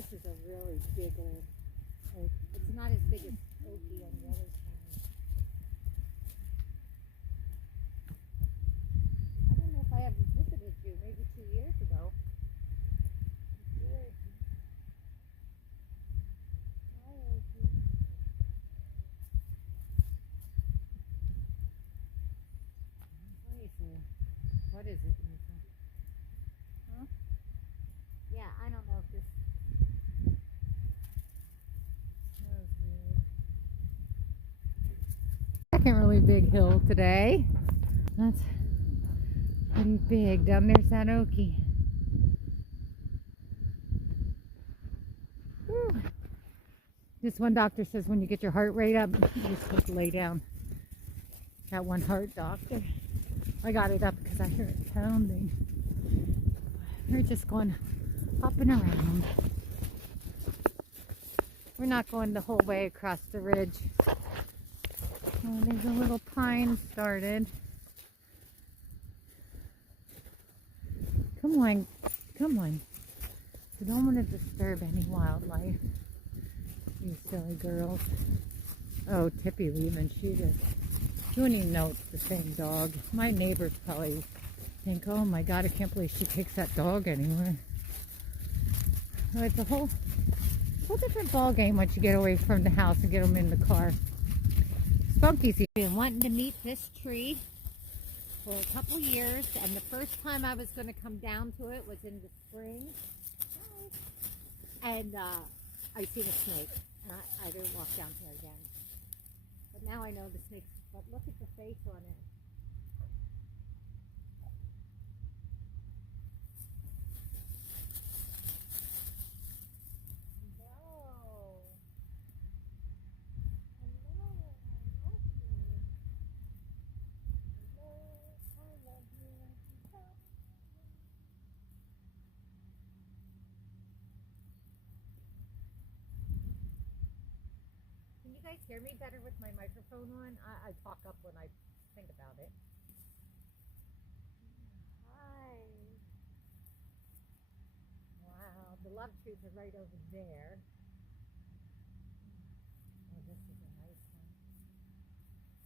this is a really big oak. It's not as big as Okie on the other side. I don't know if I ever visited you, maybe 2 years ago. Hi, Okie. What is it, Lisa? Huh? Yeah, I don't know if this smells weird. Second really big hill today. That's pretty big. Down there's that Okie. Whew. This one doctor says when you get your heart rate up, you're supposed to lay down. That one heart doctor. I got it up because I hear it pounding. We're just going hopping around. We're not going the whole way across the ridge. Oh, there's a little pine started. Come on, come on. We don't want to disturb any wildlife. You silly girls. Oh, Tippy leaving. She just, you wouldn't even know it's the same dog. My neighbors probably think, oh my God, I can't believe she takes that dog anywhere. Oh, it's a whole different ball game once you get away from the house and get them in the car. Spunky's been wanting to meet this tree for a couple years, and the first time I was going to come down to it was in the spring. And I seen a snake, and I didn't walk down here again. But now I know the snake. But look at the face on it. Hello. Hello. I love you. Hello. I love you. Can you guys hear me better with my microphone on? I talk up when I think about it. Hi. Wow, the love trees are right over there.